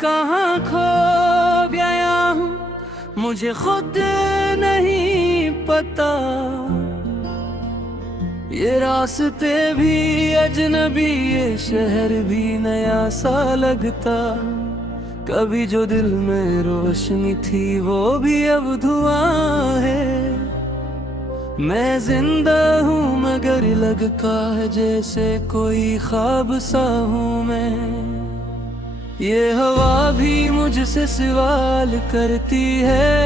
कहाँ खो गया हूँ मुझे खुद नहीं पता। ये रास्ते भी अजनबी, ये शहर भी नया सा लगता। कभी जो दिल में रोशनी थी वो भी अब धुआं है। मैं जिंदा हूँ मगर लगता है जैसे कोई ख्वाब सा हूँ मैं। ये हवा भी मुझसे सवाल करती है,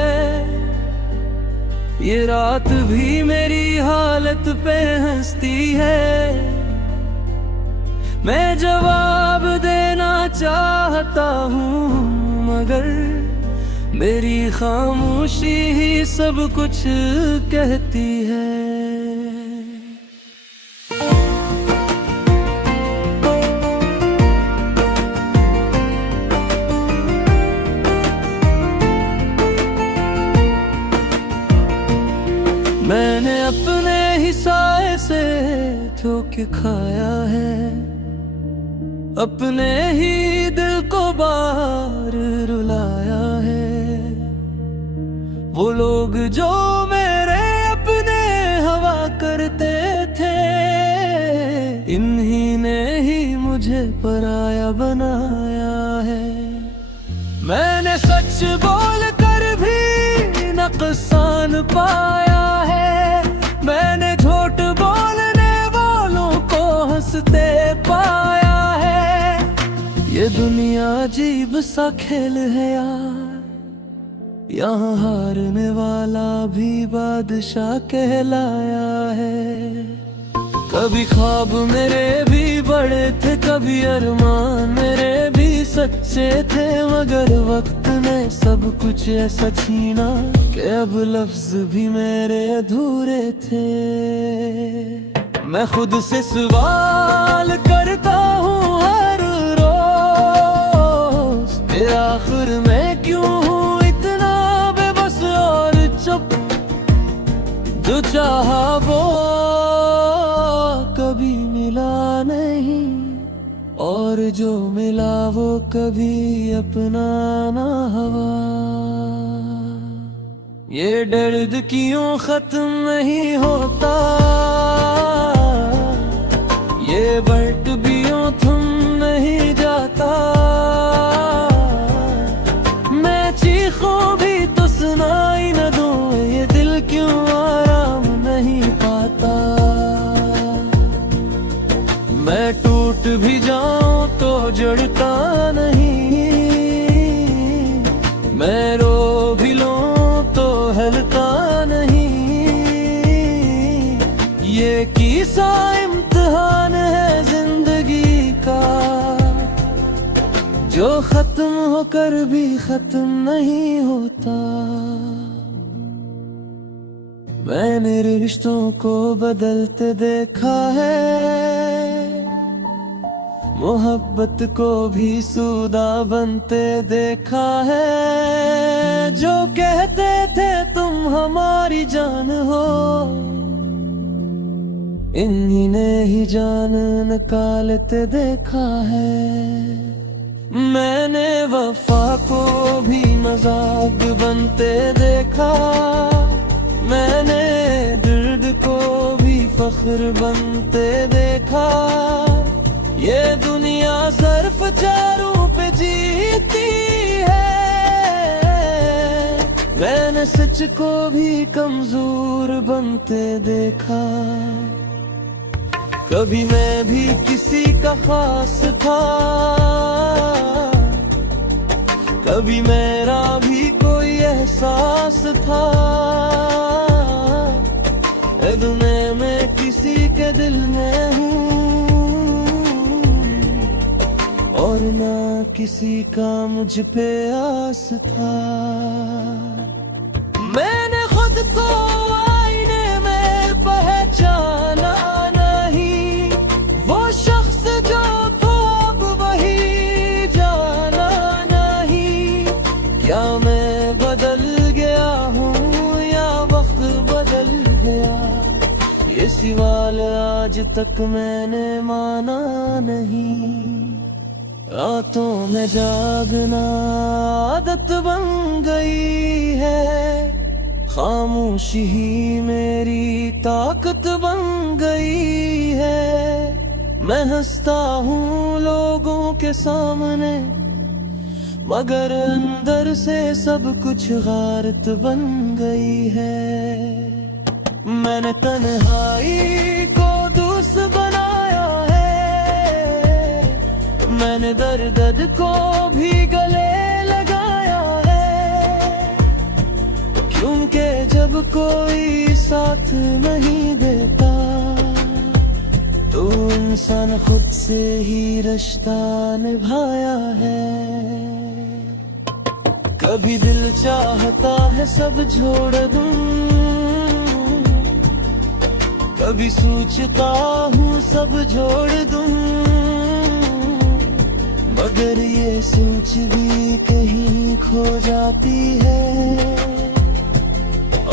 ये रात भी मेरी हालत पे हंसती है। मैं जवाब देना चाहता हूँ मगर मेरी खामोशी ही सब कुछ कहती है। मैंने अपने ही साए से धोखे खाया है, अपने ही दिल को बार रुलाया है। वो लोग जो मेरे अपने हवा करते थे, इन्हीं ने ही मुझे पराया बनाया है। मैंने सच बोल कर भी नुकसान पाया है, मैंने झूठ बोलने वालों को हंसते पाया है। ये दुनिया अजीब सा खेल है यार, यहाँ हारने वाला भी बादशाह कहलाया है। कभी ख्वाब मेरे भी बड़े थे, कभी अरमान मेरे भी सच्चे थे, मगर वक्त ने सब कुछ ऐसा छीना कि अब लफ्ज भी मेरे अधूरे थे। मैं खुद से सवाल करता हूँ हर रोज कि आखिर मैं क्यों हूँ इतना बेबस और चुप। जो चाहा वो कभी मिला नहीं, और जो मिला वो कभी अपना ना हुआ। ये दर्द क्यों खत्म नहीं होता, ये बर्ट भी यूं थम नहीं जाता। मैं चीखूं भी तो सुनाई न दूं, ये दिल क्यों आराम नहीं पाता। मैं टूट भी जाऊं तो जड़ता नहीं, मैं रो भी लूं तो हिलता नहीं। ये किसा इम्तिहान है जिंदगी का, जो खत्म होकर भी खत्म नहीं होता। मैंने रिश्तों को बदलते देखा है, मोहब्बत को भी सूदा बनते देखा है। जो कहते थे तुम हमारी जान हो, इन्हीं ने ही जान निकालते देखा है। मैंने वफा को भी मजाक बनते देखा, मैंने दर्द को भी फख्र बनते देखा। ये दुनिया सिर्फ चारों पे जीती है, मैंने सच को भी कमजोर बनते देखा। कभी मैं भी किसी का खास था, कभी मेरा भी कोई एहसास था। दुनिया में किसी के दिल में हूँ, और ना किसी का मुझ पे आस था। मैंने खुद को आईने में पहचाना नहीं, वो शख्स जो था अब वही जाना नहीं। क्या मैं बदल गया हूँ या वक्त बदल गया, ये सवाल आज तक मैंने माना नहीं। रातों में जागना आदत बन गई है, खामोशी ही मेरी ताकत बन गई है। मैं हंसता हूँ लोगों के सामने, मगर अंदर से सब कुछ गारत बन गई है। मैंने तन्हाई को दोस्त बनाया है, मैंने दर्द को भी गले लगाया है, क्योंकि जब कोई साथ नहीं देता तो इंसान खुद से ही रिश्ता निभाया है। कभी दिल चाहता है सब छोड़ दूं, कभी सोचता हूँ सब जोड़ दूं, मगर ये सोच भी कहीं खो जाती है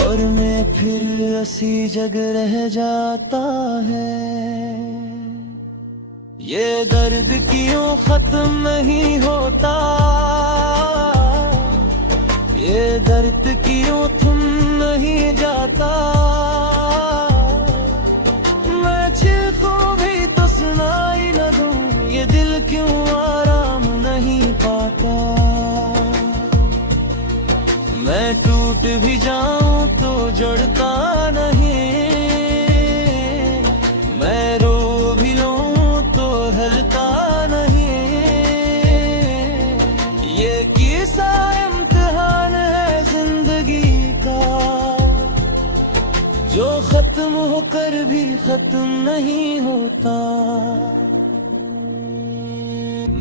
और मैं फिर उसी जगह रह जाता है। ये दर्द क्यों खत्म नहीं होता, ये दर्द क्यों थम नहीं जाता। मैं चीखूं भी तो सुनाई न दूं, ये दिल क्यों आराम नहीं पाता। मैं टूट भी जाऊं तो जड़ता नहीं, मैं रो भी लूं तो हिलता नहीं। ये किस्सा इम्तिहान है जिंदगी का, जो खत्म होकर भी खत्म नहीं होता।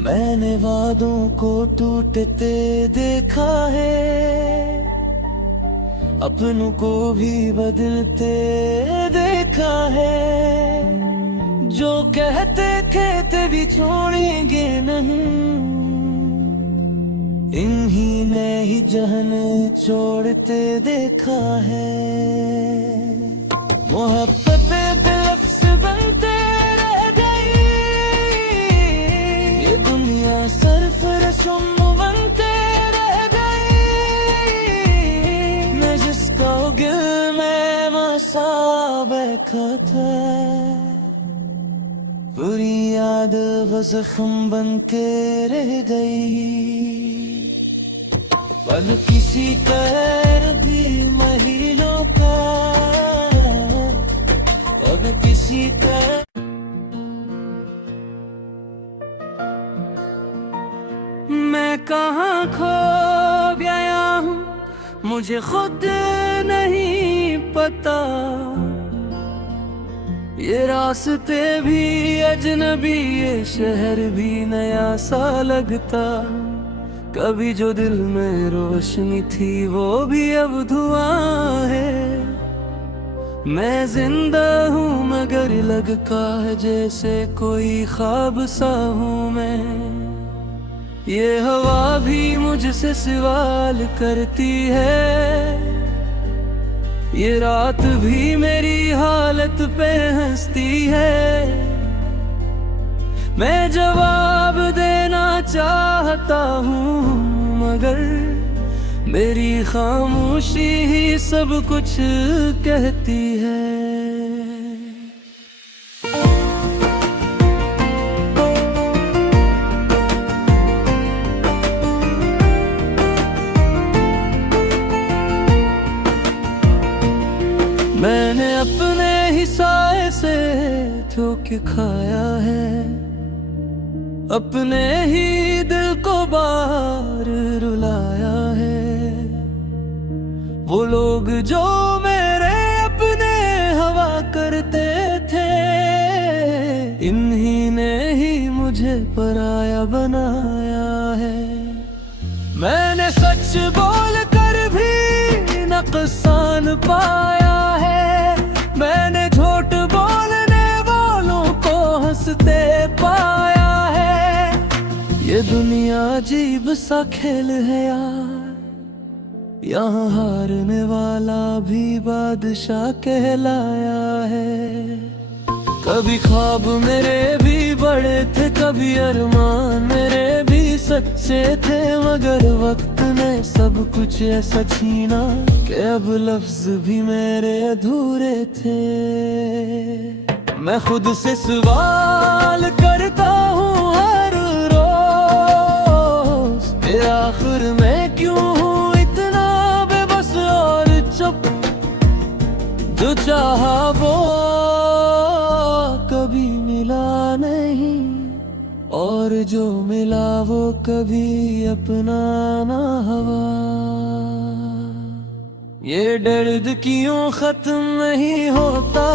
मैंने वादों को टूटते देखा है, अपनों को भी बदलते देखा है। जो कहते थे भी छोड़ेंगे नहीं, इन्हीं ने ही जहन छोड़ते देखा है। मोहब्बतें बेलफ्ज़ बनते रह गई, ये दुनिया सिर्फ रस्म बनते रह गई। मैं जिसका गिल में मसा बैठा था, पूरी याद वो ज़ख्म बन के रह गई। पल किसी कर भी महीनों का, अब किसी का। मैं कहाँ खो गया हूँ मुझे खुद नहीं पता, ये रास्ते भी अजनबी, ये शहर भी नया सा लगता। कभी जो दिल में रोशनी थी वो भी अब धुआं है। मैं जिंदा हूँ मगर लगता है जैसे कोई ख्वाब सा हूँ मैं। ये हवा भी मुझसे सवाल करती है, ये रात भी मेरी हालत पे हंसती है। मैं जवाब देना चाहता हूँ मगर मेरी खामोशी ही सब कुछ कहती है। मैंने अपने ही साए से धोखे खाया है, अपने ही दिल को बार रुलाया है। वो लोग जो मेरे अपने हवा करते थे, इन्हीं ने ही मुझे पराया बनाया है। मैंने सच बोल कर भी नुकसान पाया है, मैंने झूठ बोलने वालों को हंसते पाया है। ये दुनिया अजीब सा खेल है यार, यहाँ हारने वाला भी बादशाह कहलाया है। कभी ख्वाब मेरे भी बड़े थे, कभी अरमान मेरे भी सच्चे थे, मगर वक्त ने सब कुछ ऐसा छीना कि अब लफ्ज भी मेरे अधूरे थे। मैं खुद से सवाल करता हूँ हर रोज, फिर आखिर में क्यों हूँ इतना बेबस और चुप। जो चाहा वो कभी मिला नहीं, और जो मिला वो कभी अपना ना हुआ। ये दर्द क्यों खत्म नहीं होता,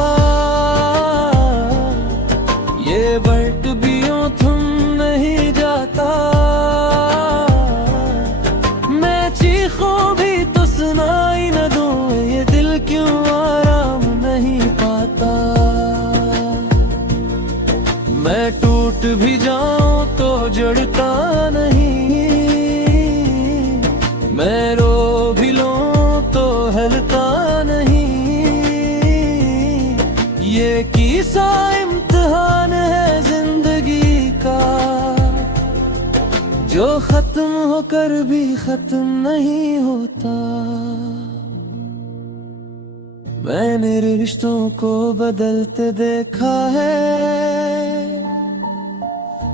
ये बर्ट भी यूं थम नहीं जाता। मैं चीखों भी तो सुनाई न दूं, ये दिल क्यों आराम नहीं पाता। मैं टूट भी जाऊं तो जड़ता नहीं, मैं रो भी लूं तो हिलता नहीं। ये किसा इम्तिहान है जिंदगी का, जो खत्म होकर भी खत्म नहीं होता। मैंने रिश्तों को बदलते देखा है,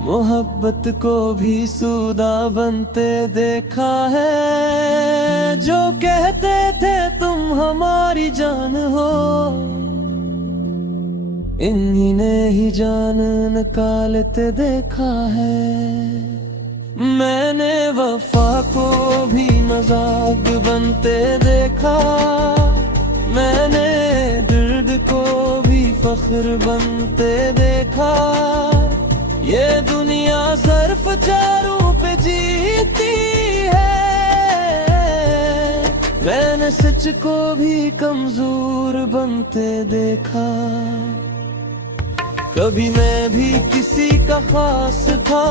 मोहब्बत को भी सूदा बनते देखा है। जो कहते थे तुम हमारी जान हो, इन्हीं ने ही जान निकालते देखा है। मैंने वफा को भी मजाक बनते देखा, मैंने दर्द को भी फख्र बनते देखा। ये दुनिया सिर्फ चारों पे जीती है, मैंने सच को भी कमजोर बनते देखा। कभी मैं भी किसी का खास था,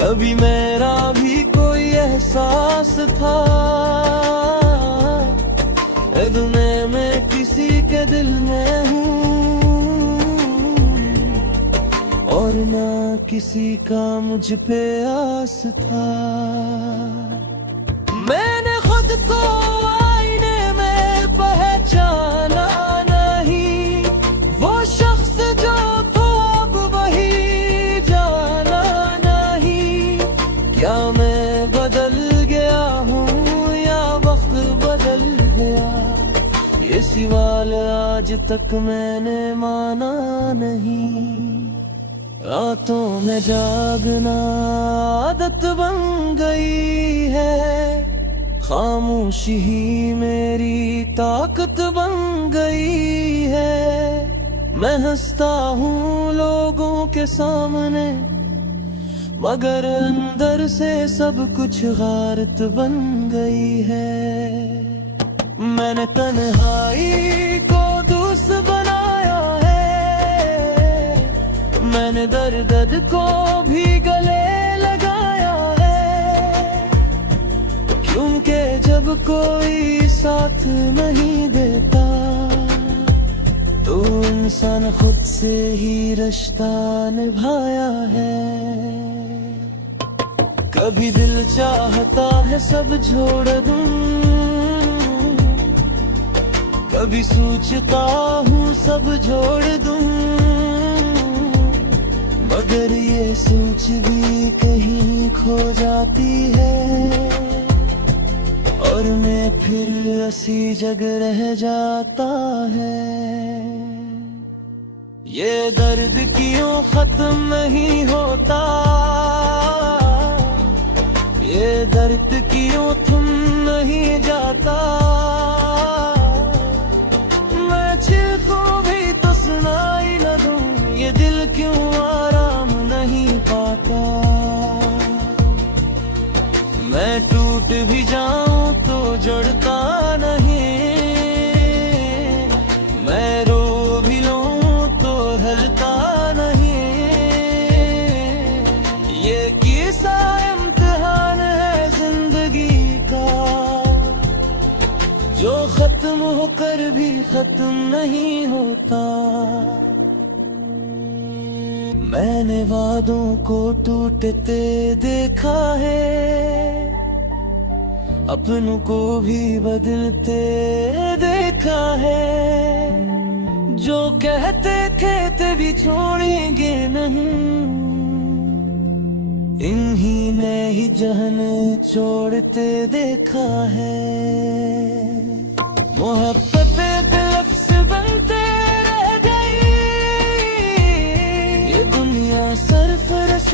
कभी मेरा भी कोई एहसास था। दुनिया में किसी के दिल में हूँ, और ना किसी का मुझ पे आस था। मैंने खुद को आईने में पहचाना नहीं, वो शख्स जो तो अब वही जाना नहीं। क्या मैं बदल गया हूँ या वक्त बदल गया, ये सवाल आज तक मैंने माना नहीं। रातों में जागना आदत बन गई है, खामोशी ही मेरी ताकत बन गई है। मैं हंसता हूँ लोगों के सामने, मगर अंदर से सब कुछ गारत बन गई है। मैंने तन्हाई को दोस्त बनाया है, मैंने दर्द को भी गले लगाया है। क्योंकि जब कोई साथ नहीं देता, तो इंसान खुद से ही रिश्ता निभाया है। कभी दिल चाहता है सब छोड़ दूं, कभी सोचता हूँ सब जोड़ दूं, मगर ये सोच भी कहीं खो जाती है, और मैं फिर उसी जगह रह जाता है। ये दर्द क्यों खत्म नहीं होता, ये दर्द क्यों थम नहीं जाता। मैं चीखों भी तो सुनाई न दूं, ये दिल क्यों आराम नहीं पाता। मैं टूट भी जाऊं तो जड़ता नहीं, मैं रो भी लूं तो हिलता नहीं। ये किसा इम्तिहान है जिंदगी का, जो खत्म होकर भी खत्म नहीं होता। मैंने वादों को टूटते देखा है, अपनों को भी बदलते देखा है। जो कहते थे भी छोड़ेंगे नहीं, इन्हीं ने ही जहन छोड़ते देखा है। मोहब्बतें बेलफ्ज़ बनते रह गई, ये दुनिया सरफरोश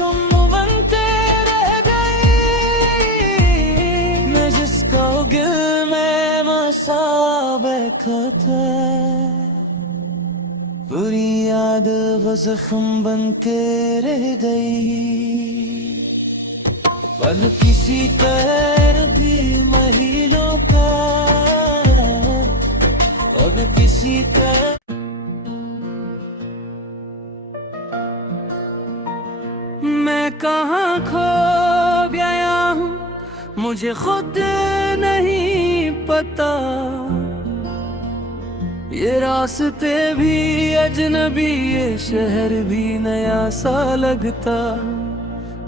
बनते रह गई। मैं जिसका गिल में मसा बैठा था, पूरी याद वो ज़ख्म बन के रह गई। पल किसी कर भी महीनों का, और किसी का मैं कहाँ खो गया हूँ, मुझे खुद नहीं पता। ये रास्ते भी अजनबी, ये शहर भी नया सा लगता।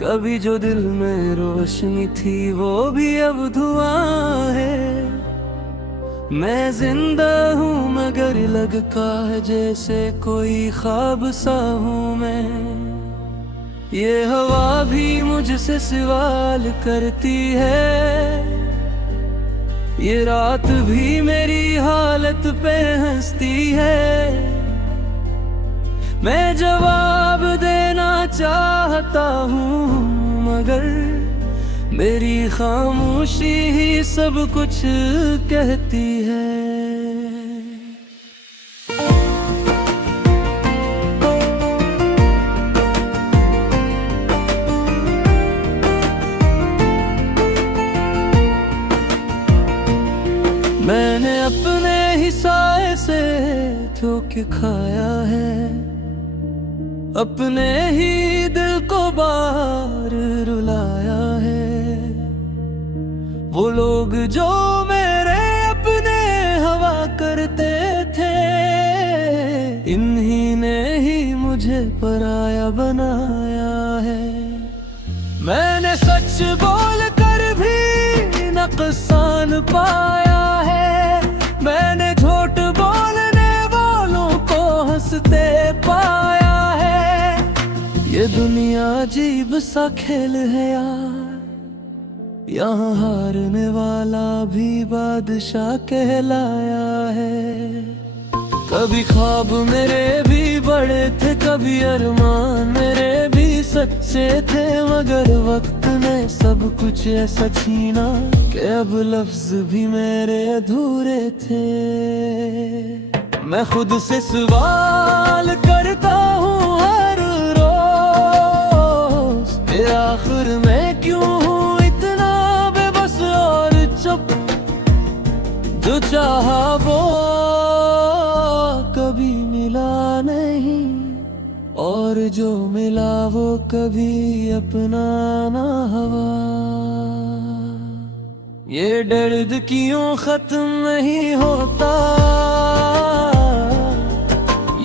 कभी जो दिल में रोशनी थी वो भी अब धुआं है। मैं जिंदा हूँ मगर लगता है जैसे कोई ख्वाब सा हूँ मैं। ये हवा भी मुझसे सवाल करती है, ये रात भी मेरी हालत पे हंसती है। मैं जवाब देना चाहता हूँ मगर मेरी खामोशी ही सब कुछ कहती है। मैंने अपने ही साए से धोखे खाया है, अपने ही दिल को बार रुलाया है। वो लोग जो मेरे अपने हवा करते थे, इन्हीं ने ही मुझे पराया बनाया है। मैंने सच बोल कर भी नुकसान पाया है, मैंने झूठ बोलने वालों को हंसते पाया है। ये दुनिया अजीब सा खेल है यार, यहाँ हारने वाला भी बादशाह कहलाया है। कभी ख्वाब मेरे भी बड़े थे, कभी अरमान मेरे भी सच्चे थे, मगर वक्त ने सब कुछ ऐसा छीना कि अब लफ्ज भी मेरे अधूरे थे। मैं खुद से सवाल करता हूँ हर रोज कि आखिर मैं क्यों हूँ इतना बेबस और चुप। जो चाहा वो कभी मिला नहीं, और जो मिला वो कभी अपना ना हुआ। ये दर्द क्यों खत्म नहीं होता,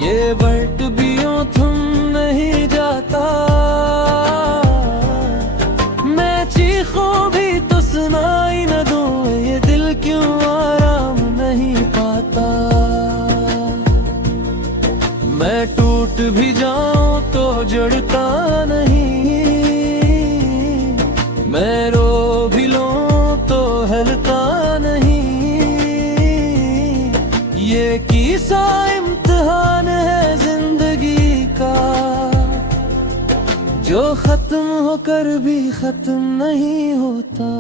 ये बर्ट भी यूं थम नहीं जाता। मैं चीखूं भी तो सुनाई न दूं, ये दिल क्यों आराम नहीं पाता। मैं टूट भी जाऊं तो जड़ता नहीं, मैं रो भी लूं तो हलता नहीं। ये किसा इम्तिहान है जिंदगी का, जो खत्म होकर भी खत्म नहीं होता।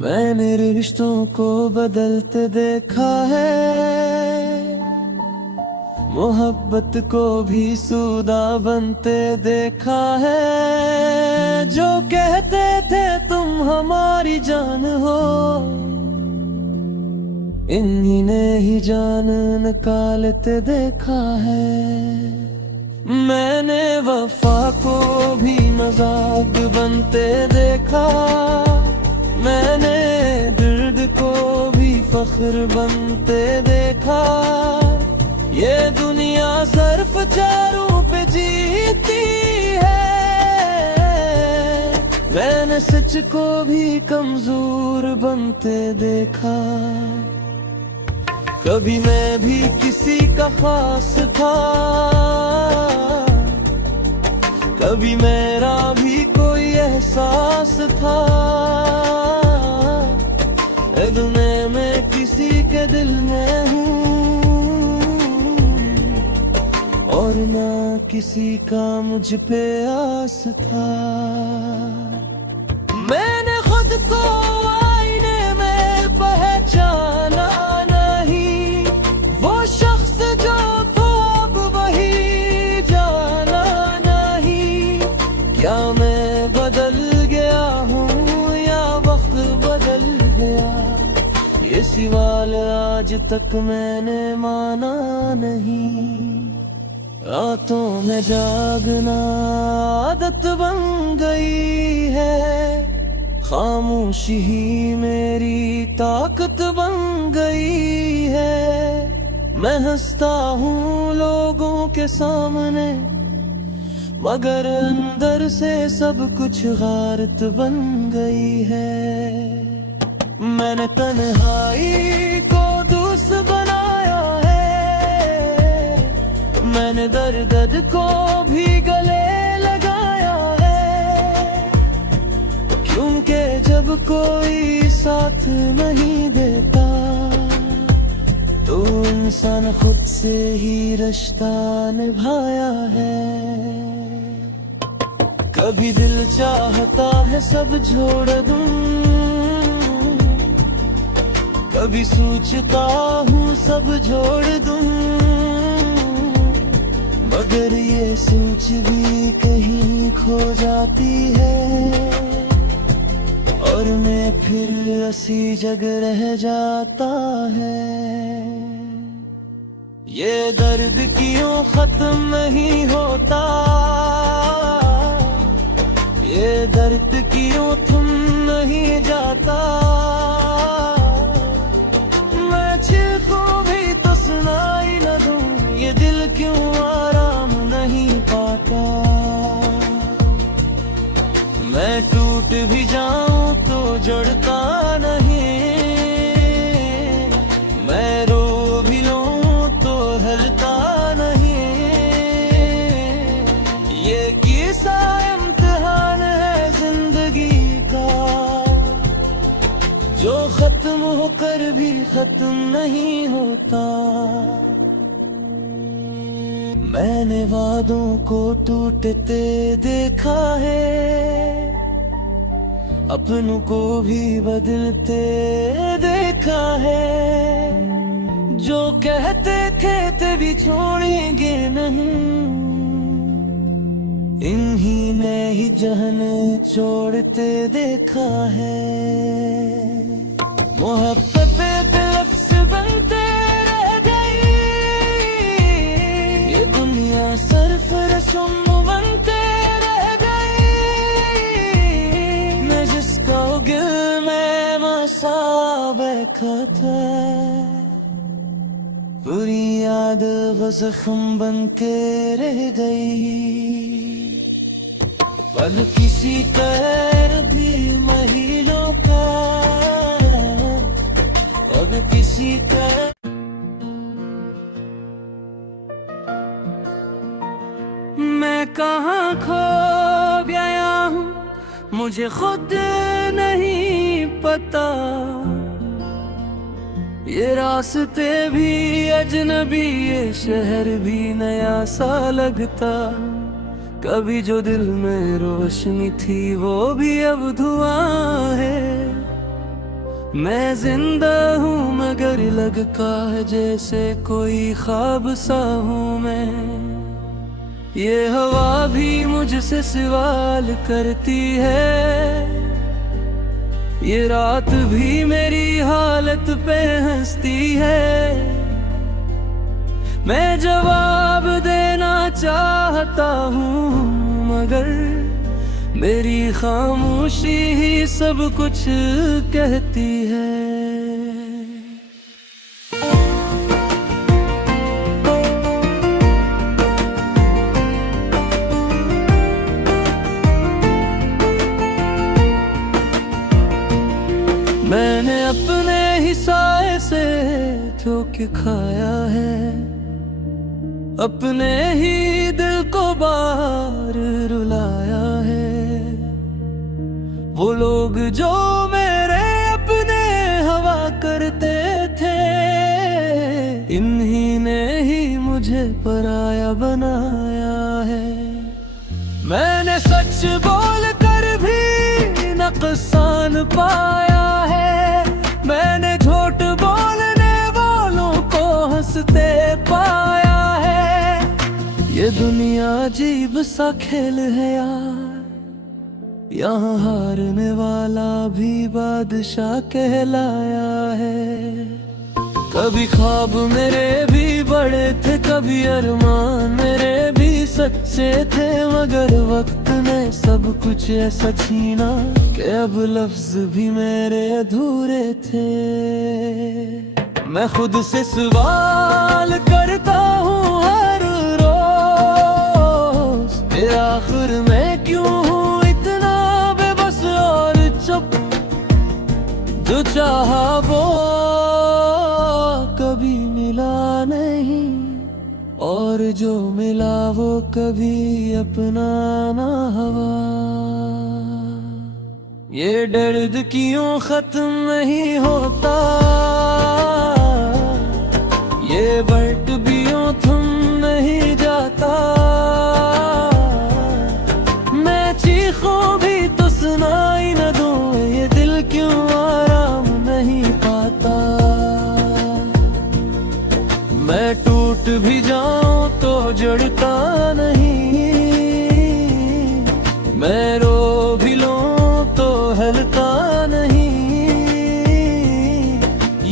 मैंने रिश्तों को बदलते देखा है, मोहब्बत को भी सूदा बनते देखा है। जो कहते थे तुम हमारी जान हो, इन्हीं ने ही जान निकालते देखा है। मैंने वफा को भी मजाक बनते देखा, मैंने दर्द को भी फख्र बनते देखा। ये दुनिया सिर्फ चारों पे जीती है। मैंने सच को भी कमजोर बनते देखा। कभी मैं भी किसी का खास था, कभी मेरा भी कोई एहसास था। दुनिया में किसी के दिल में हूँ और ना किसी का मुझ पे आस था। मैंने खुद को आईने में पहचाना नहीं, वो शख्स जो था अब वही जाना नहीं। क्या मैं बदल गया हूँ या वक्त बदल गया, ये सवाल आज तक मैंने माना नहीं। रातों में जागना आदत बन गई है, खामोशी ही मेरी ताकत बन गई है। मैं हंसता हूँ लोगों के सामने, मगर अंदर से सब कुछ गारत बन गई है। मैंने तन्हाई को दोस्त बनाया है, मैंने दर्द को भी गले लगाया है। क्योंकि जब कोई साथ नहीं देता तो इंसान खुद से ही रिश्ता निभाया है। कभी दिल चाहता है सब छोड़ दूं, कभी सोचता हूँ सब जोड़ दूं, मगर ये सोच भी कहीं खो जाती है और मैं फिर उसी जगह रह जाता है। ये दर्द क्यों खत्म नहीं होता, ये दर्द क्यों थम नहीं जाता। मैं चीखूं भी तो सुनाई न दूं, ये दिल क्यों आराम नहीं पाता। मैं टूट भी जाऊं तो जुड़ता नहीं, मैं रो भी लूं तो हिलता नहीं। ये किस्सा इम्तिहान है जिंदगी का, जो खत्म होकर भी खत्म नहीं होता। मैंने वादों को टूटते देखा है, अपनों को भी बदलते देखा है। जो कहते थे तभी छोड़ेंगे नहीं, इन्हीं ने ही जहन छोड़ते देखा है। मोहब्बत बेलफ्ज़ बनते रह गई, ये दुनिया सिर्फ रस्म बनते रह गई। मैं जिसका गिल में मसाबे खाता, पूरी याद वो ज़ख्म बन के रह गई। पल किसी कर भी महलों का, पल किसी कर। मैं कहाँ खो गया हूँ मुझे खुद नहीं पता, ये रास्ते भी अजनबी, ये शहर भी नया सा लगता। कभी जो दिल में रोशनी थी वो भी अब धुआं है। मैं जिंदा हूँ मगर लगता है जैसे कोई ख्वाब सा हूँ मैं। ये हवा भी मुझसे सवाल करती है, ये रात भी मेरी हालत पे हंसती है। मैं जवाब देना चाहता हूँ मगर मेरी खामोशी ही सब कुछ कहती है। के खाया है, अपने ही दिल को बार रुलाया है। वो लोग जो मेरे अपने हवा करते थे, इन्हीं ने ही मुझे पराया बनाया है। मैंने सच बोल कर भी नुकसान पाया है, मैंने झूठ बोलने वालों को हंसते पाया है। ये दुनिया अजीब सा खेल है यार, यहाँ हारने वाला भी बादशाह कहलाया है। कभी ख्वाब मेरे भी बड़े थे, कभी अरमान मेरे भी सच्चे थे, मगर वक्त ने सब कुछ ऐसा छीना कि अब लफ्ज भी मेरे अधूरे थे। मैं खुद से सवाल करता हूँ हर रोज, फिर आखिर में क्यों हूँ इतना बेबस और चुप। जो चाहा वो कभी मिला नहीं, और जो मिला वो कभी अपना ना हुआ। ये दर्द क्यों खत्म नहीं होता, ये बर्ट भी यूं थम नहीं जाता। मैं चीखों भी तो सुनाई न दूं, ये दिल क्यों आराम नहीं पाता। मैं टूट भी जाऊं तो जड़ता नहीं, मैं रो भी लूं तो हलता नहीं।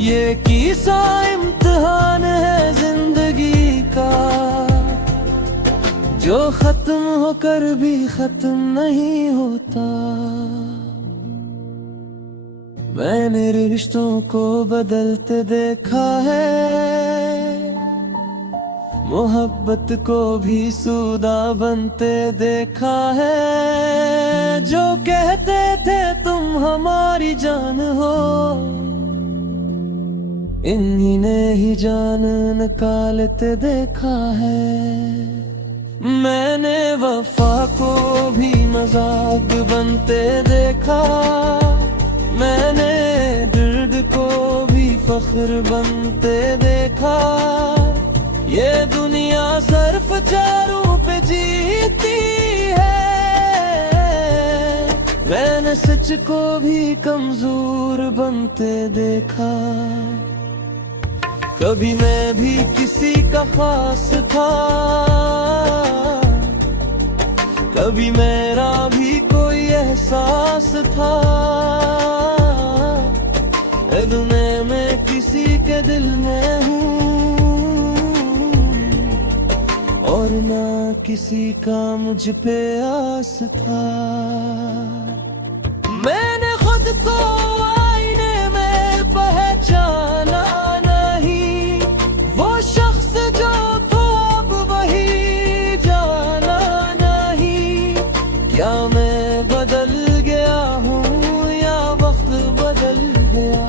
ये किसा इम्तिहान है जिंदगी का, जो खत्म होकर भी खत्म नहीं होता। मैंने रिश्तों को बदलते देखा है, मोहब्बत को भी सूदा बनते देखा है। जो कहते थे तुम हमारी जान हो, इन्हीं ने ही जान निकालते देखा है। मैंने वफा को भी मजाक बनते देखा, मैंने दर्द को भी फख्र बनते देखा। ये दुनिया सिर्फ चारों पे जीती है, मैंने सच को भी कमजोर बनते देखा। कभी मैं भी किसी का खास था, कभी मेरा भी कोई एहसास था। दुनिया में किसी के दिल में हूँ, और ना किसी का मुझ पे आस था। मैंने खुद को आईने में पहचाना नहीं, वो शख्स जो तो अब वही जाना नहीं। क्या मैं बदल गया हूँ या वक्त बदल गया,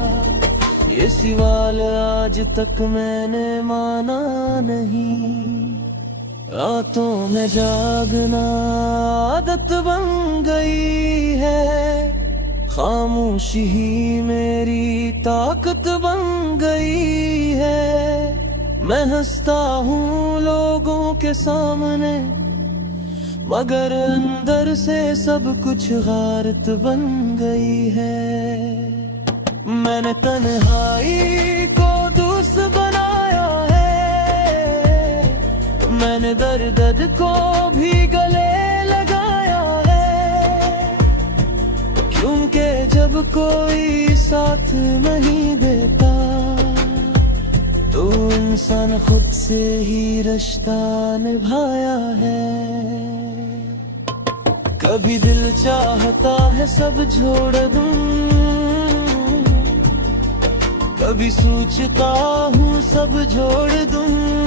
ये सवाल आज तक मैंने माना नहीं। रातों में जागना आदत बन गई है, खामोशी ही मेरी ताकत बन गई है। मैं हंसता हूँ लोगों के सामने, मगर अंदर से सब कुछ गारत बन गई है। मैंने तन्हाई को दोस्त बनाया है, मैंने दर्द को भी गले लगाया है। क्योंकि जब कोई साथ नहीं देता, तो इंसान खुद से ही रिश्ता निभाया है। कभी दिल चाहता है सब छोड़ दूं, कभी सोचता हूँ सब जोड़ दूं।